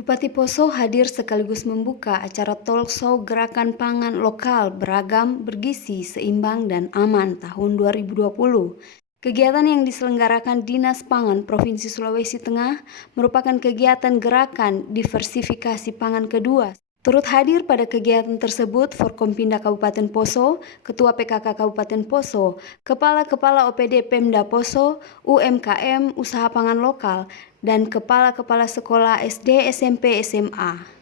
Bupati Poso hadir sekaligus membuka acara talk show Gerakan Pangan Lokal Beragam, Bergizi, Seimbang, dan Aman tahun 2020. Kegiatan yang diselenggarakan Dinas Pangan Provinsi Sulawesi Tengah merupakan kegiatan gerakan diversifikasi pangan kedua. Turut hadir pada kegiatan tersebut Forkompinda Kabupaten Poso, Ketua PKK Kabupaten Poso, Kepala-Kepala OPD Pemda Poso, UMKM Usaha Pangan Lokal, dan Kepala-Kepala Sekolah SD, SMP, SMA.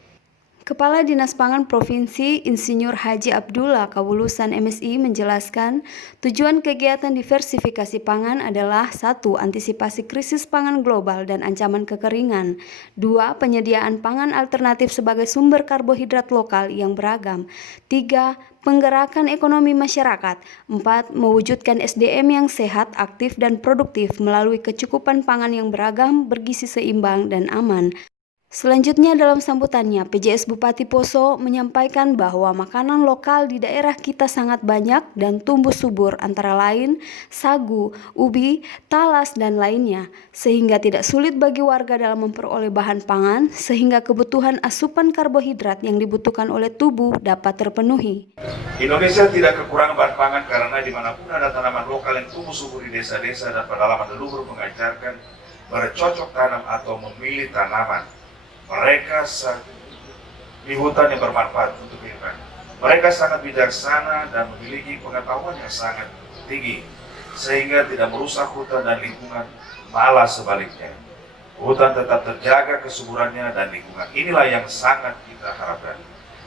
Kepala Dinas Pangan Provinsi Insinyur Haji Abdullah Kawulusan MSI menjelaskan tujuan kegiatan diversifikasi pangan adalah 1. Antisipasi krisis pangan global dan ancaman kekeringan. 2. Penyediaan pangan alternatif sebagai sumber karbohidrat lokal yang beragam. 3. Penggerakan ekonomi masyarakat. 4. Mewujudkan SDM yang sehat, aktif, dan produktif melalui kecukupan pangan yang beragam, bergizi seimbang, dan aman. Selanjutnya dalam sambutannya, PJS Bupati Poso menyampaikan bahwa makanan lokal di daerah kita sangat banyak dan tumbuh subur antara lain sagu, ubi, talas, dan lainnya, sehingga tidak sulit bagi warga dalam memperoleh bahan pangan sehingga kebutuhan asupan karbohidrat yang dibutuhkan oleh tubuh dapat terpenuhi. Indonesia tidak kekurangan bahan pangan karena dimanapun ada tanaman lokal yang tumbuh subur di desa-desa dan pedalaman leluhur mengajarkan bercocok tanam atau memilih tanaman. Mereka di hutan yang bermanfaat untuk kehidupan. Mereka sangat bijaksana dan memiliki pengetahuan yang sangat tinggi, sehingga tidak merusak hutan dan lingkungan, malah sebaliknya. Hutan tetap terjaga kesuburannya dan lingkungan. Inilah yang sangat kita harapkan.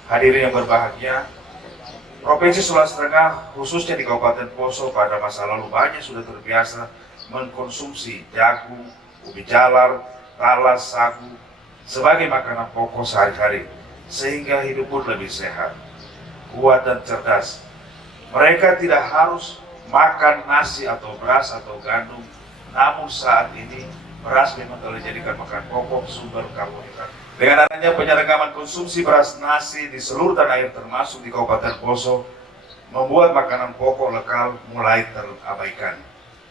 Hadirin yang berbahagia, Provinsi Sulawesi Tengah, khususnya di Kabupaten Poso, pada masa lalu banyak sudah terbiasa mengkonsumsi jagung, ubi jalar, talas, sagu, sebagai makanan pokok sehari-hari, sehingga hidup pun lebih sehat, kuat, dan cerdas. Mereka tidak harus makan nasi atau beras atau gandum, namun saat ini beras memang telah dijadikan makanan pokok sumber karbohidrat. Dengan adanya penyeragaman konsumsi beras nasi di seluruh tanah air termasuk di Kabupaten Poso, membuat makanan pokok lokal mulai terabaikan.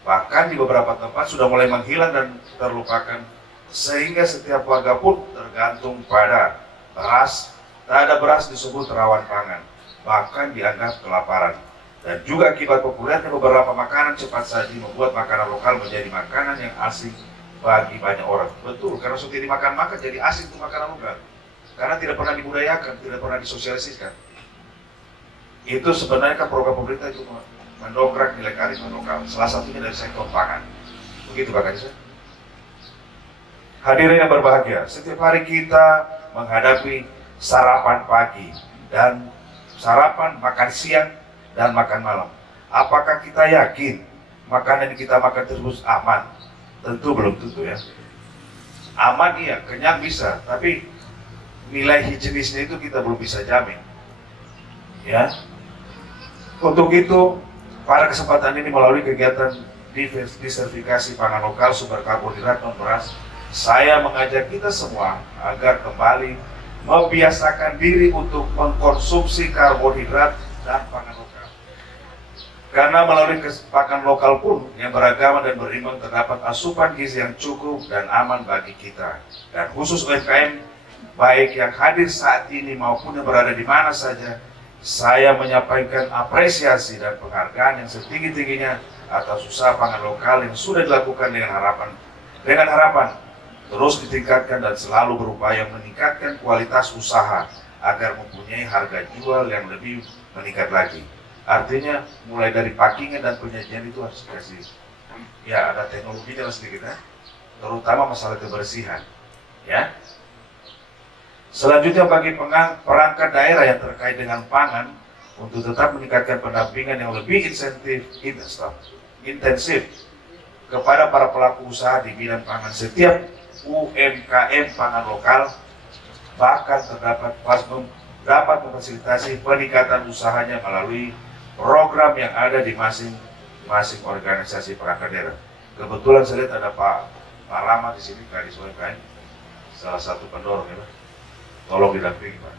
Bahkan di beberapa tempat sudah mulai menghilang dan terlupakan, sehingga setiap warga pun tergantung pada beras. Tak ada beras disebut rawan pangan, bahkan dianggap kelaparan. Dan juga akibat populernya beberapa makanan cepat saji membuat makanan lokal menjadi makanan yang asing bagi banyak orang. Betul, karena sudah dimakan-makan jadi asing itu makanan lokal, karena tidak pernah dibudayakan, tidak pernah disosialisasikan. Itu sebenarnya kan program pemerintah itu mendongkrak nilai kearifan lokal, salah satunya dari sektor pangan. Begitu Pak Kadis. Hadirin yang berbahagia, setiap hari kita menghadapi sarapan pagi dan sarapan, makan siang, dan makan malam. Apakah kita yakin makanan yang kita makan tersebut aman? Tentu belum tentu ya. Aman iya, kenyang bisa, tapi nilai higienisnya itu kita belum bisa jamin. Ya. Untuk itu, pada kesempatan ini melalui kegiatan diversifikasi pangan lokal sumber karbohidrat non beras, saya mengajak kita semua agar kembali membiasakan diri untuk mengkonsumsi karbohidrat dan pangan lokal. Karena melalui pakan lokal pun yang beragam dan berimbang terdapat asupan gizi yang cukup dan aman bagi kita. Dan khusus UMKM, baik yang hadir saat ini maupun yang berada di mana saja, saya menyampaikan apresiasi dan penghargaan yang setinggi-tingginya atas usaha pangan lokal yang sudah dilakukan dengan harapan terus ditingkatkan dan selalu berupaya meningkatkan kualitas usaha agar mempunyai harga jual yang lebih meningkat lagi. Artinya mulai dari packingan dan penyajian itu harus dikasih, ya ada teknologinya sedikit ya, terutama masalah kebersihan. Ya. Selanjutnya bagi perangkat daerah yang terkait dengan pangan untuk tetap meningkatkan pendampingan yang lebih intensif kepada para pelaku usaha di bidang pangan. Setiap UMKM pangan lokal bahkan dapat memfasilitasi peningkatan usahanya melalui program yang ada di masing-masing organisasi perangkat daerah. Kebetulan saya lihat ada Pak Rama di sini, Kadis UMKM, salah satu pendorong ya Pak. Tolong didampingi Pak.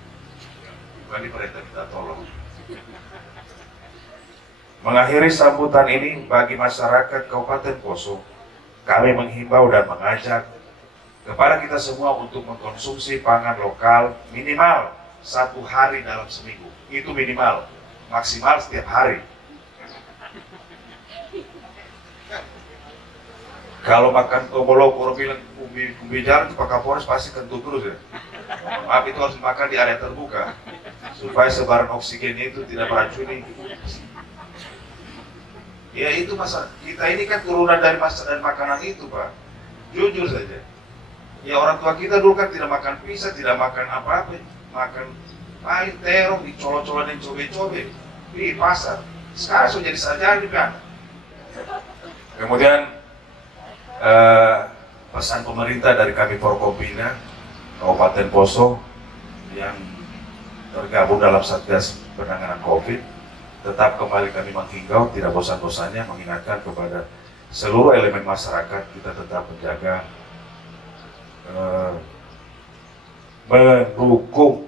Bukan diperintah, kita tolong. Mengakhiri sambutan ini bagi masyarakat Kabupaten Poso, kami menghimbau dan mengajak kepada kita semua untuk mengkonsumsi pangan lokal minimal 1 hari dalam seminggu. Itu minimal, maksimal setiap hari. Kalau makan tombolok, orang bilang umbi jalan itu Pak Kapolres pasti kentut terus ya. Maaf, itu harus makan di area terbuka supaya sebaran oksigennya itu tidak beracuni. Ya itu masa kita ini kan turunan dari masa dan makanan itu Pak. Jujur saja. Ya orang tua kita dulu kan tidak makan pisang, tidak makan apa-apa, makan paling terong, dicolok-colok dan cobe-cobe di pasar. Sekarang sudah jadi sarjana kan. Kemudian pesan pemerintah dari kami Forkompinda Kabupaten Poso yang tergabung dalam Satgas Penanganan COVID, tetap kembali kami menghimbau tidak bosan-bosannya mengingatkan kepada seluruh elemen masyarakat kita tetap menjaga mendukung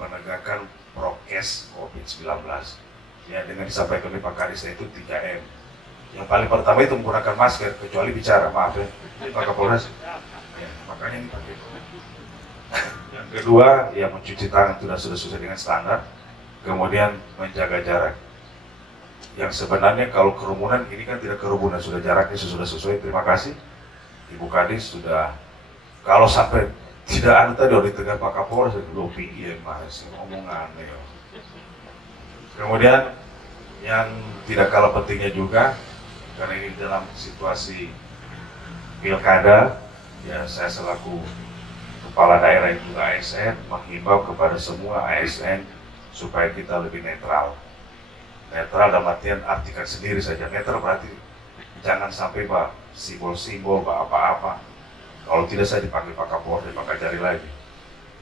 penegakan prokes COVID-19 ya, dengan disampaikan oleh Pak Kadis itu 3M. Yang paling pertama itu menggunakan masker kecuali bicara, maaf ya, ini Pak Kapolres ya, makanya ini pakai. Yang kedua ya mencuci tangan sudah sesuai dengan standar, kemudian menjaga jarak. Yang sebenarnya kalau kerumunan ini kan tidak kerumunan, sudah jaraknya sudah sesuai. Terima kasih Ibu Kadis sudah. Kalau sampai tidak ada tadi di tengah Pak Kapolres itu ya masih omongan ya. Kemudian yang tidak kalah pentingnya juga, karena ini dalam situasi pilkada, ya saya selaku kepala daerah yang juga ASN menghimbau kepada semua ASN supaya kita lebih netral. Netral dalam artian artikan sendiri saja. Netral berarti jangan sampai Pak simbol-simbol, Pak apa-apa. Kalau tidak saya dipanggil Pak Kapolres, maka cari lagi.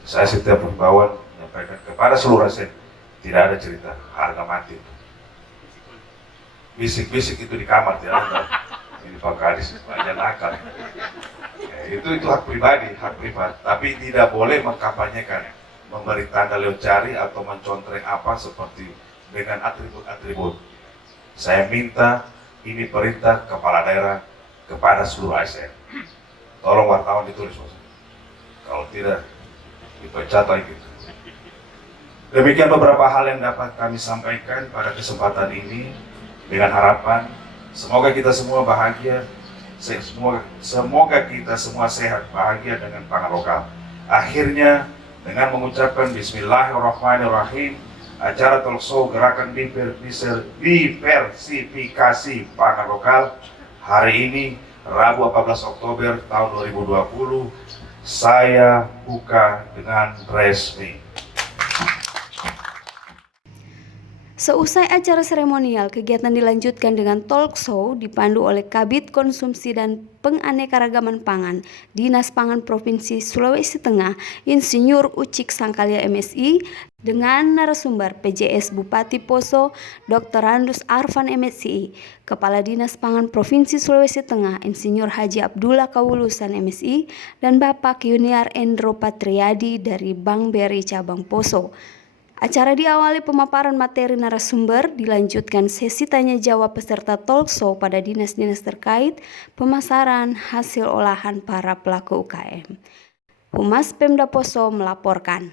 Saya setiap himbauan menyampaikan kepada seluruh ASN, tidak ada cerita harga mati. Bisik-bisik itu di kamar, tidak ada. Ini Pak Kadis, aja nakal. Ya, itu hak pribadi, hak privat. Tapi tidak boleh mengkampanyekan, memberi tanda lewat jari atau mencontreng apa seperti dengan atribut-atribut. Saya minta ini perintah kepala daerah kepada seluruh ASN. Tolong wartawan ditulis, Mas. Kalau tidak, dipecat lagi. Demikian beberapa hal yang dapat kami sampaikan pada kesempatan ini, dengan harapan semoga kita semua bahagia, semoga kita semua sehat, bahagia dengan pangan lokal. Akhirnya dengan mengucapkan Bismillahirrahmanirrahim, acara talkshow gerakan diversifikasi pangan lokal hari ini Rabu 14 Oktober tahun 2020 saya buka dengan resmi. Seusai acara seremonial, kegiatan dilanjutkan dengan talk show dipandu oleh Kabid Konsumsi dan Penganekaragaman Pangan, Dinas Pangan Provinsi Sulawesi Tengah, Insinyur Ucik Sangkalia MSI, dengan narasumber PJS Bupati Poso, Dr. Randus Arfan MSI, Kepala Dinas Pangan Provinsi Sulawesi Tengah, Insinyur Haji Abdullah Kawulusan MSI, dan Bapak Yuniar Endro Patriadi dari Bank BRI Cabang Poso. Acara diawali pemaparan materi narasumber, dilanjutkan sesi tanya jawab peserta talk show pada dinas-dinas terkait pemasaran hasil olahan para pelaku UKM. Humas Pemda Poso melaporkan.